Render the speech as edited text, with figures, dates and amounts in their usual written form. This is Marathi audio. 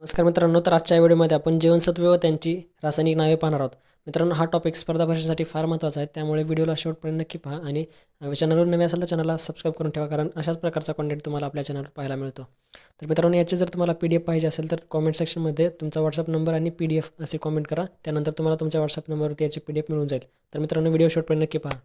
नमस्कार मित्रांनो, तर आजच्या व्हिडिओमध्ये आपण जीवनसत्वे व त्यांची रासायनिक नावे पाहणार आहोत. मित्रांनो, हा टॉपिक स्पर्धा परीक्षेसाठी फार महत्त्वाचा आहे, त्यामुळे व्हिडिओला शेवटपर्यंत नक्की पहा आणि चॅनलवर नवे असेल तर चॅनलला सबस्क्राईब करून ठेवा, कारण अशाच प्रकारचा कंटेंट तुम्हाला आपल्या चॅनलवर पाहायला मिळतो. तर मित्रांनो, याची जर तुम्हाला PDF पाहिजे असेल तर कॉमेंट सेक्शनमध्ये तुमचा व्हॉट्सअप नंबर आणि PDF असे कॉमेंट करा. त्यानंतर तुम्हाला तुमच्या व्हॉट्सअप नंबरवरती याची PDF मिळून जाईल. तर मित्रांनो, व्हिडिओ शेवटपर्यंत नक्की पहा.